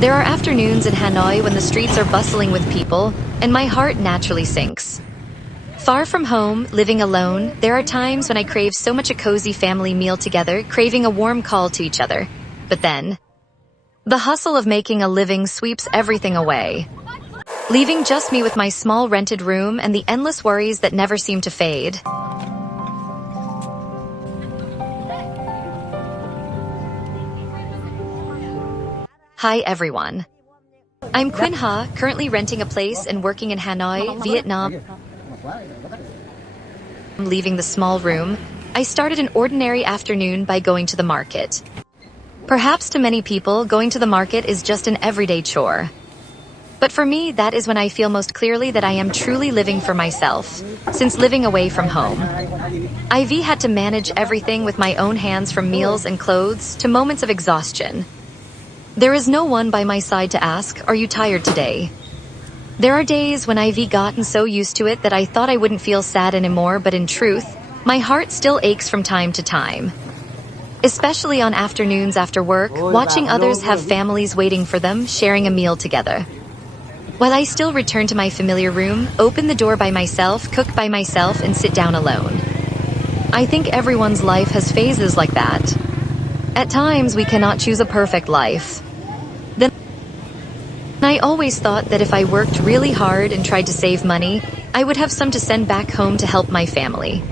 There are afternoons in Hanoi when the streets are bustling with people, and my heart naturally sinks. Far from home, living alone, there are times when I crave so much a cozy family meal together, craving a warm call to each other. But then, the hustle of making a living sweeps everything away, leaving just me with my small rented room and the endless worries that never seem to fade. Hi everyone. I'm Cuon, currently renting a place and working in Hanoi, Vietnam. Leaving the small room, I started an ordinary afternoon by going to the market. Perhaps to many people, going to the market is just an everyday chore. But for me, that is when I feel most clearly that I am truly living for myself, since living away from home. I've had to manage everything with my own hands, from meals and clothes to moments of exhaustion. There is no one by my side to ask, "Are you tired today?" There are days when I've gotten so used to it that I thought I wouldn't feel sad anymore, but in truth, my heart still aches from time to time. Especially on afternoons after work, watching others have families waiting for them, sharing a meal together. While I still return to my familiar room, open the door by myself, cook by myself, and sit down alone. I think everyone's life has phases like that. At times, we cannot choose a perfect life. Then I always thought that if I worked really hard and tried to save money, I would have some to send back home to help my family.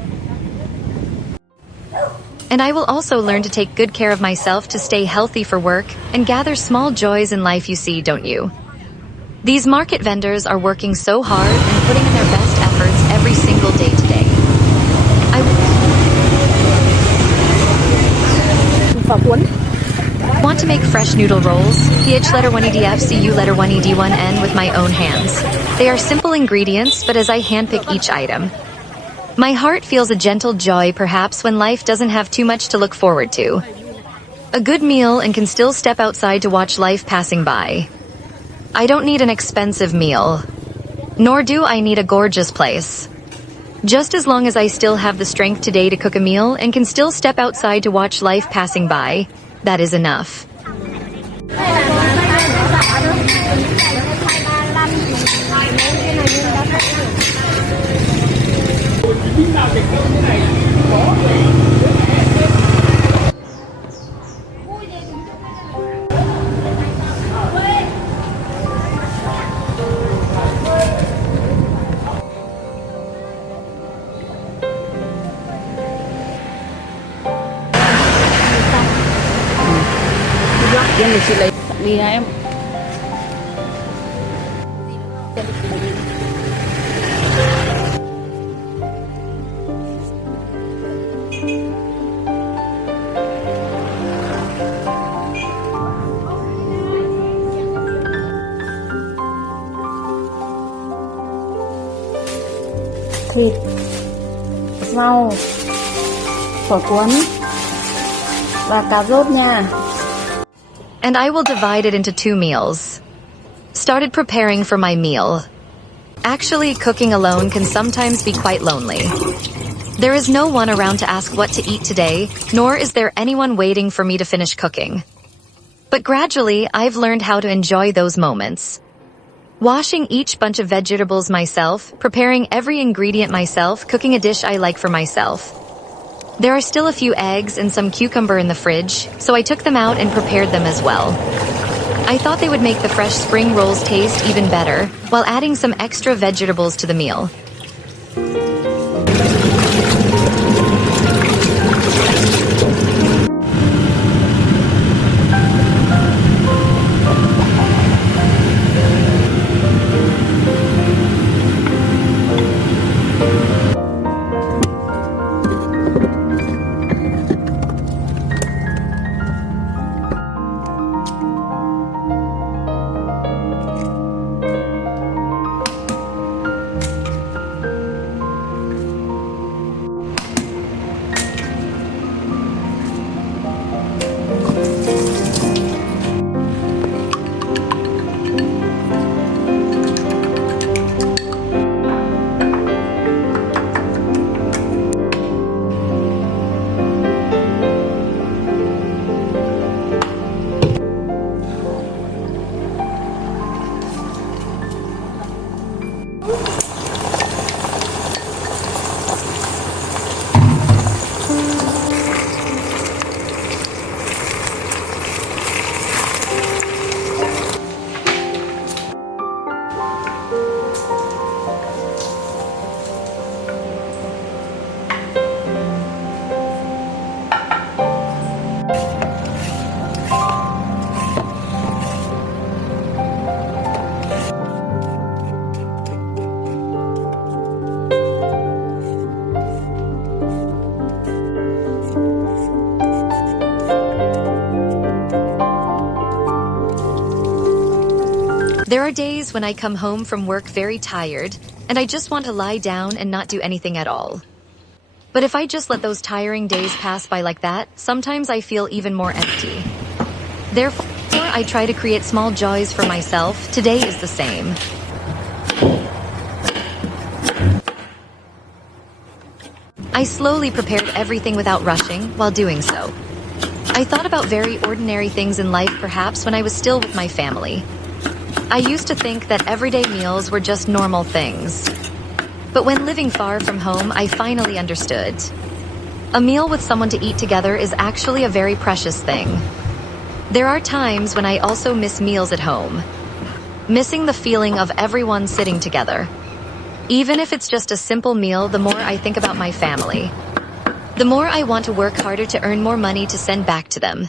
And I will also learn to take good care of myself to stay healthy for work and gather small joys in life, you see, don't you? These market vendors are working so hard and putting in their best efforts every single day today. I want to make fresh noodle rolls, PH letter 1EDF CU letter 1ED1N, with my own hands. They are simple ingredients, but as I handpick each item, my heart feels a gentle joy, perhaps when life doesn't have too much to look forward to. A good meal and can still step outside to watch life passing by. I don't need an expensive meal, nor do I need a gorgeous place. Just as long as I still have the strength today to cook a meal and can still step outside to watch life passing by, that is enough. Đi hả em? Thịt, rau, phở cuốn và cà rốt nha. And I will divide it into 2 meals. Started preparing for my meal. Actually, cooking alone can sometimes be quite lonely. There is no one around to ask what to eat today, nor is there anyone waiting for me to finish cooking. But gradually, I've learned how to enjoy those moments. Washing each bunch of vegetables myself, preparing every ingredient myself, cooking a dish I like for myself. There are still a few eggs and some cucumber in the fridge, so I took them out and prepared them as well. I thought they would make the fresh spring rolls taste even better, while adding some extra vegetables to the meal. There are days when I come home from work very tired, and I just want to lie down and not do anything at all. But if I just let those tiring days pass by like that, sometimes I feel even more empty. Therefore, I try to create small joys for myself. Today is the same. I slowly prepared everything without rushing while doing so. I thought about very ordinary things in life perhaps when I was still with my family. I used to think that everyday meals were just normal things. But when living far from home, I finally understood. A meal with someone to eat together is actually a very precious thing. There are times when I also miss meals at home. Missing the feeling of everyone sitting together. Even if it's just a simple meal, the more I think about my family, the more I want to work harder to earn more money to send back to them.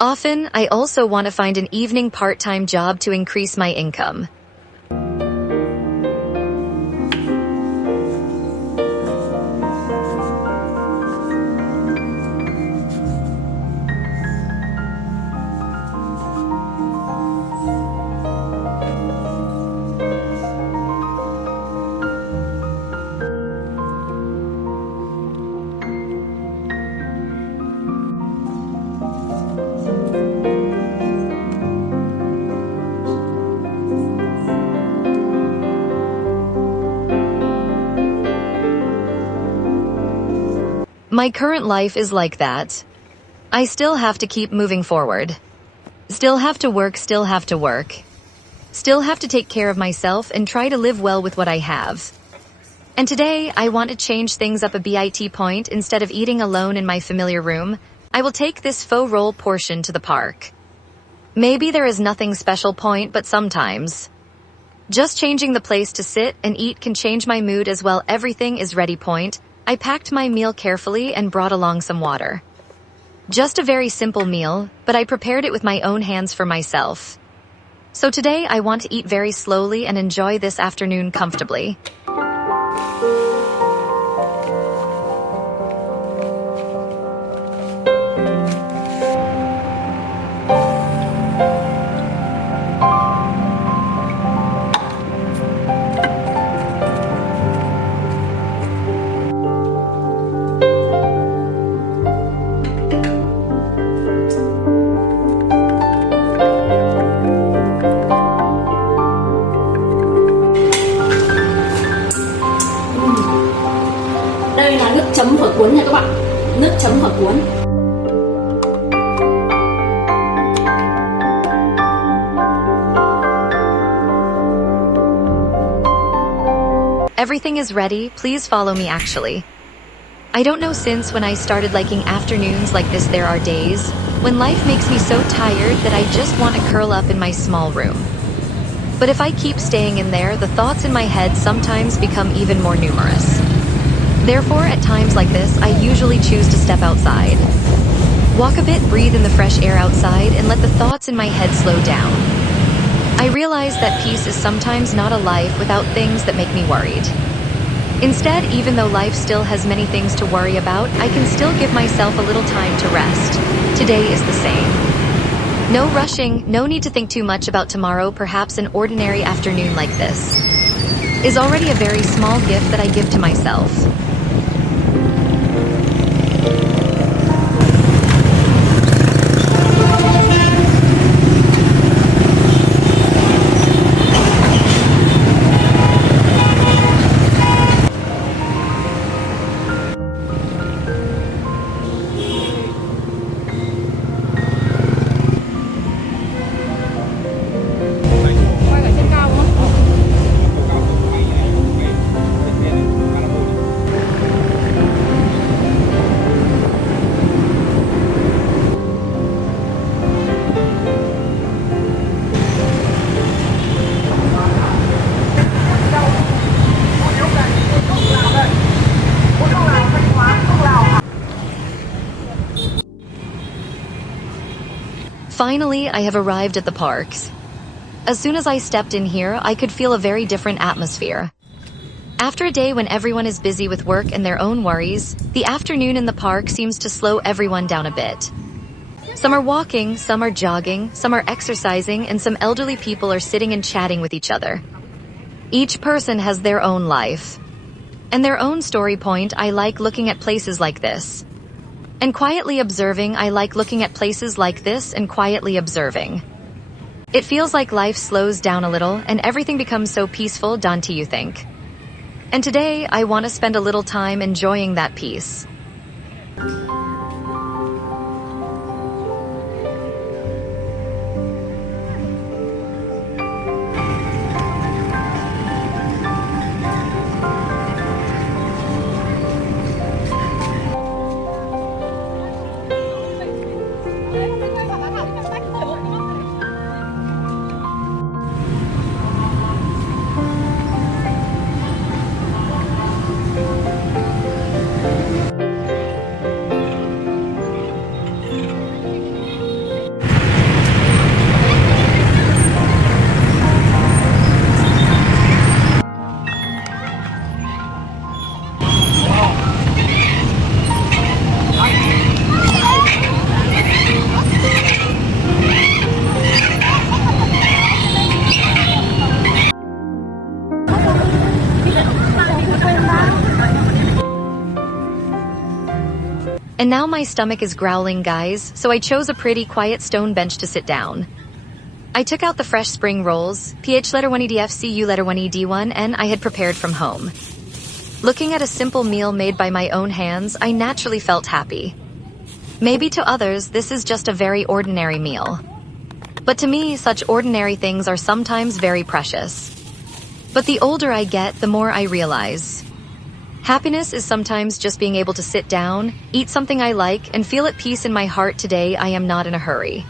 Often, I also want to find an evening part-time job to increase my income. My current life is like that. I still have to keep moving forward. Still have to work, still have to work. Still have to take care of myself and try to live well with what I have. And today, I want to change things up a bit point. Instead of eating alone in my familiar room, I will take this faux roll portion to the park. Maybe there is nothing special point, but sometimes just changing the place to sit and eat can change my mood as well. Everything is ready point. I packed my meal carefully and brought along some water. Just a very simple meal, but I prepared it with my own hands for myself. So today I want to eat very slowly and enjoy this afternoon comfortably. Đây là nước chấm phở cuốn nha các bạn. Nước chấm phở cuốn. Everything is ready, please follow me actually. I don't know, since when I started liking afternoons like this, there are days when life makes me so tired that I just want to curl up in my small room. But if I keep staying in there, the thoughts in my head sometimes become even more numerous. Therefore, at times like this, I usually choose to step outside. Walk a bit, breathe in the fresh air outside, and let the thoughts in my head slow down. I realize that peace is sometimes not a life without things that make me worried. Instead, even though life still has many things to worry about, I can still give myself a little time to rest. Today is the same. No rushing, no need to think too much about tomorrow. Perhaps an ordinary afternoon like this is already a very small gift that I give to myself. Finally, I have arrived at the parks. As soon as I stepped in here, I could feel a very different atmosphere. After a day when everyone is busy with work and their own worries, the afternoon in the park seems to slow everyone down a bit. Some are walking, some are jogging, some are exercising, and some elderly people are sitting and chatting with each other. Each person has their own life and their own story point. I like looking at places like this and quietly observing. I like looking at places like this and quietly observing. It feels like life slows down a little and everything becomes so peaceful, don't you think? And today, I want to spend a little time enjoying that peace. And now my stomach is growling, guys, so I chose a pretty quiet stone bench to sit down. I took out the fresh spring rolls, PH letter 1 EDFCU letter 1 ED1, and I had prepared from home. Looking at a simple meal made by my own hands, I naturally felt happy. Maybe to others, this is just a very ordinary meal. But to me, such ordinary things are sometimes very precious. But the older I get, the more I realize happiness is sometimes just being able to sit down, eat something I like, and feel at peace in my heart. Today, I am not in a hurry.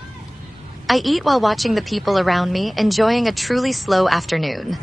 I eat while watching the people around me, enjoying a truly slow afternoon.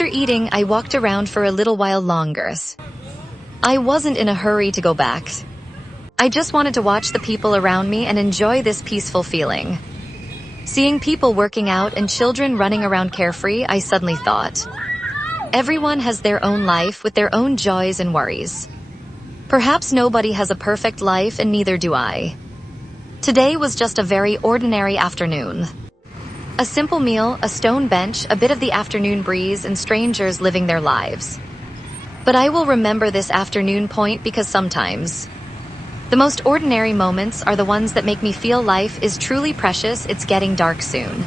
After eating, I walked around for a little while longer. I wasn't in a hurry to go back. I just wanted to watch the people around me and enjoy this peaceful feeling. Seeing people working out and children running around carefree, I suddenly thought, everyone has their own life with their own joys and worries. Perhaps nobody has a perfect life, and neither do I. Today was just a very ordinary afternoon. A simple meal, a stone bench, a bit of the afternoon breeze, and strangers living their lives. But I will remember this afternoon point because sometimes the most ordinary moments are the ones that make me feel life is truly precious. It's getting dark soon.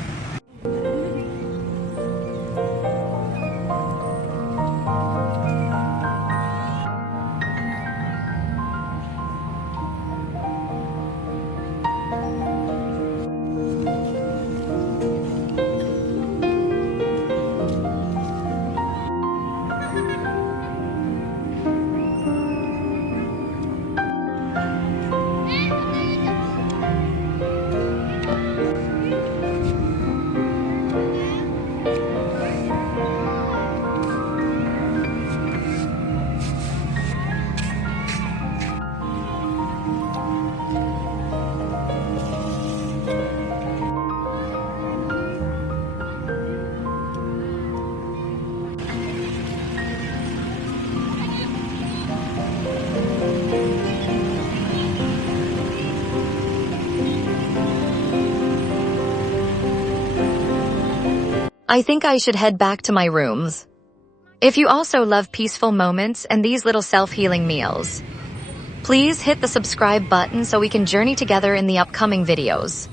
I think I should head back to my rooms. If you also love peaceful moments and these little self-healing meals, please hit the subscribe button so we can journey together in the upcoming videos.